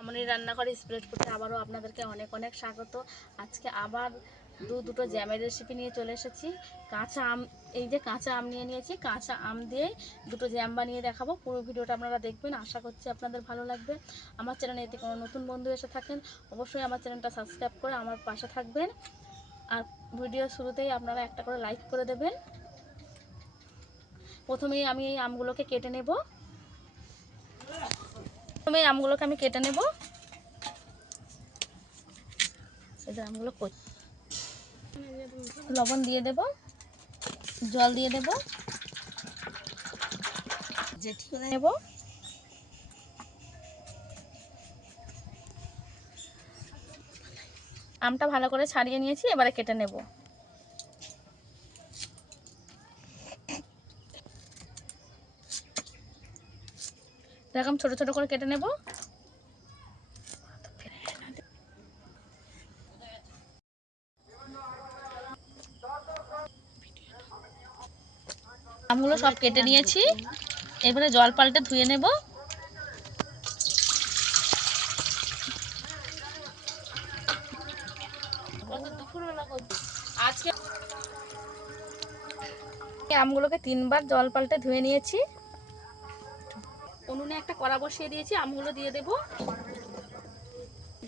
মামনির রান্নাঘরে স্প্রেড করতে আবারও আপনাদেরকে অনেক অনেক স্বাগত। আজকে আবার দু দুটো জ্যামের রেসিপি নিয়ে চলে এসেছি। কাঁচা আম, এই যে কাঁচা আম নিয়ে নিয়েছি, কাঁচা আম দিয়ে দুটো জ্যাম বানিয়ে দেখাবো। পুরো ভিডিওটা আপনারা দেখবেন, আশা করছি আপনাদের ভালো লাগবে। আমার চ্যানেলে এতে কোনো নতুন বন্ধু এসে থাকেন, অবশ্যই আমার চ্যানেলটা সাবস্ক্রাইব করে আমার পাশে থাকবেন। আর ভিডিও শুরুতেই আপনারা একটা করে লাইক করে দেবেন। প্রথমেই আমি এই আমগুলোকে কেটে নেব। প্রথমে আমগুলোকে আমি কেটে নেব। আমগুলো লবণ দিয়ে দেব। জল দিয়ে দেব। নেব। আমটা ভালো করে ছাড়িয়ে নিয়েছি, এবারে কেটে নেব। এরকম ছোট ছোট করে কেটে নেব। আমগুলো সব কেটে নিয়েছি। এবারে জল পাল্টে ধুয়ে নেব। আজকে আমগুলোকে তিনবার জল পাল্টে ধুয়ে নিয়েছি। উনুনে একটা কড়া বসিয়ে দিয়েছি, আমগুলো দিয়ে দেব।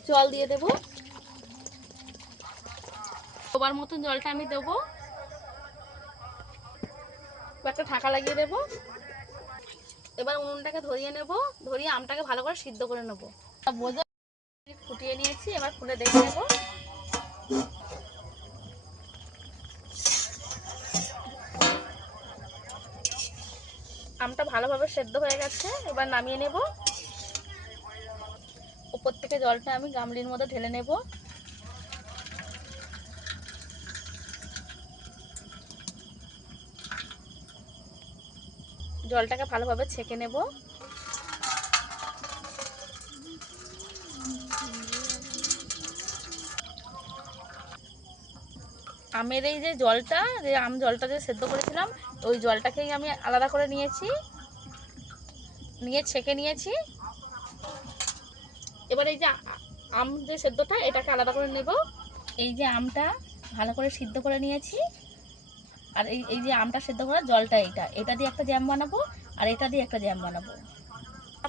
জল দিয়ে দেব। সবার মতন জলটা আমি দেবো। একটা ঢাকা লাগিয়ে দেব। এবার উনুনটাকে ধরিয়ে নেব, ধরিয়ে আমটাকে ভালো করে সিদ্ধ করে নেব। বোঝা ফুটিয়ে নিয়েছি, এবার খুলে দেখে নেব। আমটা ভালোভাবে সেদ্ধ হয়ে গেছে, এবার নামিয়ে নেব। উপর থেকে জলটা আমি গামলির মধ্যে ঢেলে নেব। জলটাকে ভালোভাবে ছেঁকে নেব। আমের এই যে জলটা, যে আম জলটা যে সেদ্ধ করেছিলাম ওই জলটাকেই আমি আলাদা করে নিয়েছি। নিয়ে ছেঁকে নিয়েছি। এবার এই যে আম যে সেদ্ধটা, এটাকে আলাদা করে নেব। এই যে আমটা ভালো করে সিদ্ধ করে নিয়েছি। আর এই এই যে আমটা সেদ্ধ করা জলটা এইটা। এটা দিয়ে একটা জ্যাম বানাবো, আর এটা দিয়ে একটা জ্যাম বানাবো।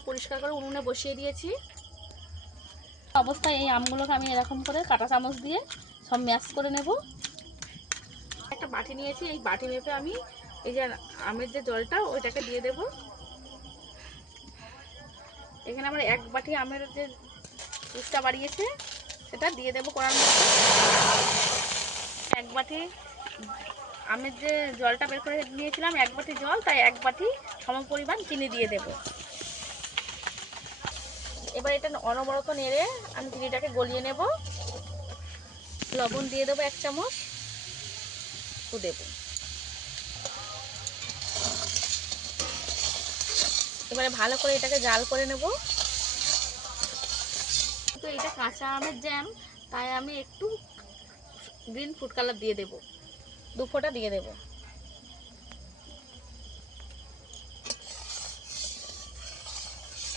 পরিষ্কার করে উনুনে বসিয়ে দিয়েছি। অবস্থায় এই আমগুলোকে আমি এরকম করে কাঁটা চামচ দিয়ে সব ম্যাশ করে নেব। একটা বাটি নিয়েছি। এই বাটি মেপে আমি এই যে আমের যে জলটা, ওইটাকে দিয়ে দেব। এখানে আমার এক বাটি আমের যে জুসটা বাড়িয়েছে, সেটা দিয়ে দেবো করার মধ্যে এক বাটি আমের যে জলটা বের করে নিয়েছিলাম, এক বাটি জল, তাই এক বাটি সম পরিমাণ চিনি দিয়ে দেব। এবার এটা অনবরত নেড়ে আমি চিনিটাকে গলিয়ে নেব। লবণ দিয়ে দেবো এক চামচ। দেব। এবারে ভালো করে এটাকে জাল করে নেব। তো এটা কাঁচা আমের জ্যাম তাই আমি একটু গ্রিন ফুড কালার দিয়ে দেবো। দু ফোঁটা দিয়ে দেব।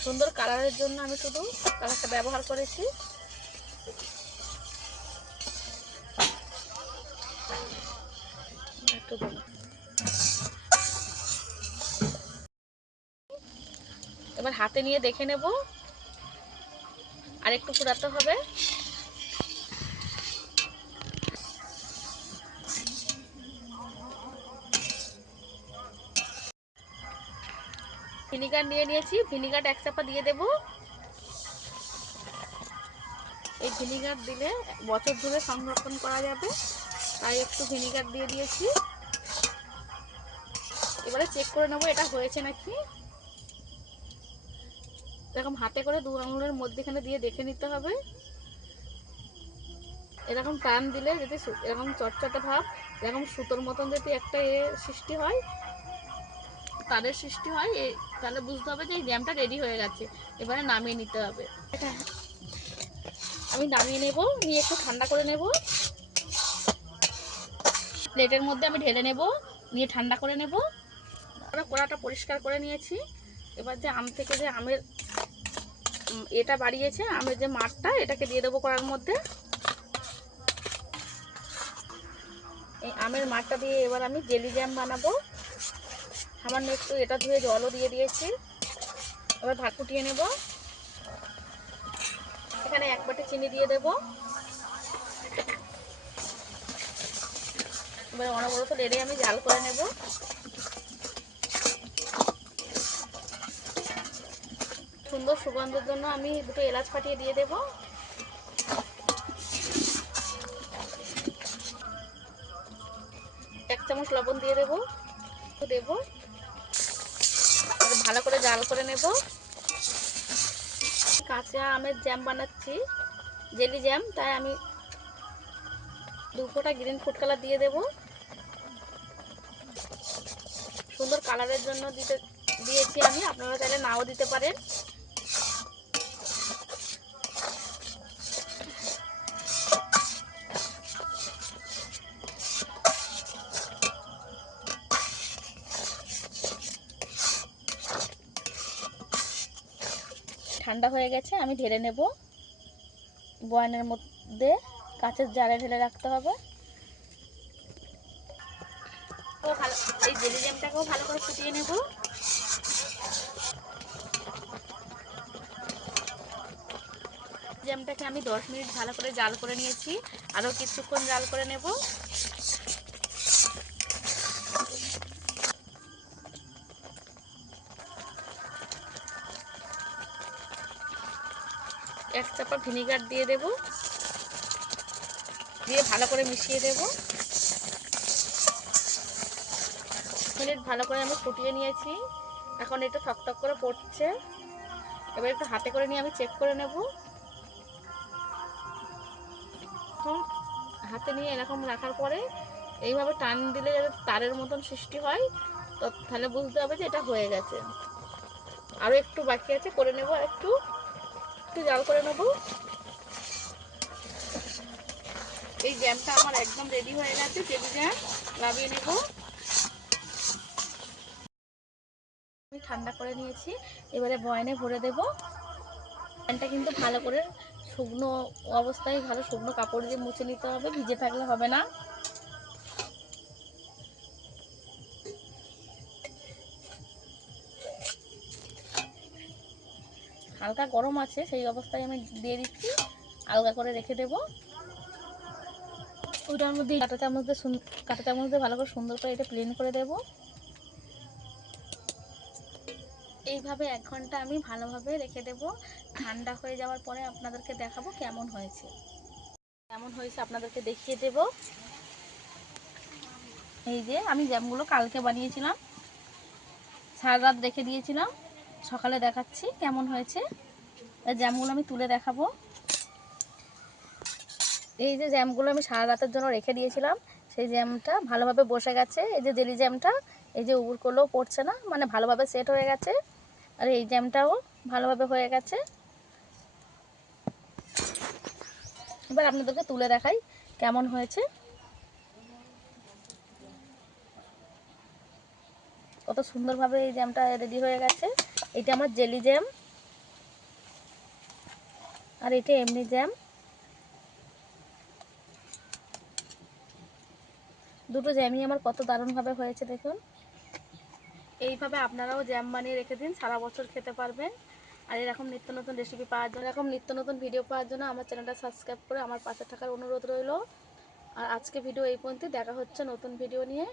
সুন্দর কালারের জন্য আমি শুধু কালারটা ব্যবহার করেছি। একটু দেব। হাতে নিয়ে দেখে নেব। আর একটু ফুরাতে হবে। ভিনিগার নিয়ে নিয়েছি। ভিনিগারটা এক চাপা দিয়ে দেব। এই ভিনিগার দিলে বছর ধরে সংরক্ষণ করা যাবে। তাই একটু ভিনিগার দিয়ে দিয়েছি। এবারে চেক করে নেব এটা হয়েছে নাকি। এরকম হাতে করে দু আঙুলের মধ্যেখানে দিয়ে দেখে নিতে হবে। এরকম টান দিলে যদি এরকম চটচটে ভাব, এরকম সুতোর মতন যদি একটা এ সৃষ্টি হয় তাদের সৃষ্টি হয়, এ তাহলে বুঝতে হবে যে এই জ্যামটা রেডি হয়ে গেছে। এবারে নামিয়ে নিতে হবে। আমি নামিয়ে নেব, নিয়ে একটু ঠান্ডা করে নেব। প্লেটের মধ্যে আমি ঢেলে নেব, নিয়ে ঠান্ডা করে নেব। কড়াটা পরিষ্কার করে নিয়েছি। এবার যে আম থেকে যে আমের এটা বাড়িয়েছে, আমের যে মাঠটা, এটাকে দিয়ে দেবো করার মধ্যে। এই আমের মাঠটা দিয়ে এবার আমি জেলি জ্যাম বানাবো। সামান্য একটু এটা ধুয়ে জলও দিয়ে দিয়েছি। এবার ভাত ফুটিয়ে নেব। এখানে এক বাটি চিনি দিয়ে দেব। এবার অনবরত লেড়ে আমি জাল করে নেব। সুন্দর সুগন্ধের জন্য আমি দুটো এলাচ ফাটিয়ে দিয়ে দেব। এক চামচ লবণ দিয়ে দেব। দেব। ভালো করে জাল করে নেব। কাঁচা আমের জ্যাম বানাচ্ছি, জেলি জ্যাম, তাই আমি দু ফোঁটা গ্রিন ফুড কালার দিয়ে দেব। সুন্দর কালারের জন্য দিতে, দিয়েছি আমি, আপনারা চাইলে নাও দিতে পারেন। ঠান্ডা হয়ে গেছে, আমি ঢেলে নেব। বয়ানের মধ্যে কাঁচের জারে ঢেলে রাখতে হবে। ভালো, এই জেলি জ্যামটাকেও ভালো করে ফুটিয়ে নেব। জ্যামটাকে আমি দশ মিনিট ভালো করে জাল করে নিয়েছি। আরও কিছুক্ষণ জাল করে নেব। এক চাপা ভিনিগার দিয়ে দেব। দিয়ে ভালো করে মিশিয়ে দেব। মিনিট ভালো করে আমি ফুটিয়ে নিয়েছি। এখন একটু ঠকঠক করে পড়ছে। এবার একটু হাতে করে নিয়ে আমি চেক করে নেব। হাতে নিয়ে এরকম রাখার পরে এইভাবে টান দিলে যাতে তারের মতন সৃষ্টি হয়, তো তাহলে বুঝতে হবে যে এটা হয়ে গেছে। আরও একটু বাকি আছে, করে নেব আর একটু একটু জাল করে নেব। এই জ্যামটা আমার একদম রেডি হয়ে গেছে জেলি জ্যাম লাভিয়ে নেব। আমি ঠান্ডা করে নিয়েছি, এবারে বয়নে ভরে দেব। বয়ানটা কিন্তু ভালো করে শুকনো অবস্থায় ভালো শুকনো কাপড় দিয়ে মুছে নিতে হবে, ভিজে থাকলে হবে না। হালকা গরম আছে, সেই অবস্থায় আমি দিয়ে দিচ্ছি। আলগা করে রেখে দেব। ওইটার মধ্যে কাঁটা চামচ দিয়ে কাঁটা চামচ দিয়ে ভালো করে সুন্দর করে এটা প্লেন করে দেব। এইভাবে এক ঘণ্টা আমি ভালোভাবে রেখে দেব। ঠান্ডা হয়ে যাওয়ার পরে আপনাদেরকে দেখাবো কেমন হয়েছে। কেমন হয়েছে আপনাদেরকে দেখিয়ে দেব। এই যে আমি জ্যামগুলো কালকে বানিয়েছিলাম। সারা রাত রেখে দিয়েছিলাম। সকালে দেখাচ্ছি কেমন হয়েছে। জ্যামগুলো আমি তুলে দেখাবো। এই যে জ্যামগুলো আমি সারা রাতের জন্য রেখে দিয়েছিলাম, সেই জ্যামটা ভালোভাবে বসে গেছে। এই যে জেলি জ্যামটা, এই যে উবুর করলেও পড়ছে না মানে ভালোভাবে সেট হয়ে গেছে। আর এই জ্যামটাও ভালোভাবে হয়ে গেছে। এবার আপনাদেরকে তুলে দেখাই কেমন হয়েছে। কত সুন্দরভাবে এই জ্যামটা রেডি হয়ে গেছে। এটা আমার জেলি জ্যাম আর এটা এমনি জ্যাম দুটো জ্যামই আমার কত দারুণভাবে হয়েছে দেখুন। এইভাবে আপনারাও জ্যাম বানিয়ে রেখে দিন, সারা বছর খেতে পারবেন। আর এরকম নিত্য নতুন রেসিপি পাওয়ার জন্য, এরকম নিত্য নতুন ভিডিও পাওয়ার জন্য আমার চ্যানেলটা সাবস্ক্রাইব করে আমার পাশে থাকার অনুরোধ রইল। আর আজকে ভিডিও এই পর্যন্ত দেখা হচ্ছে নতুন ভিডিও নিয়ে।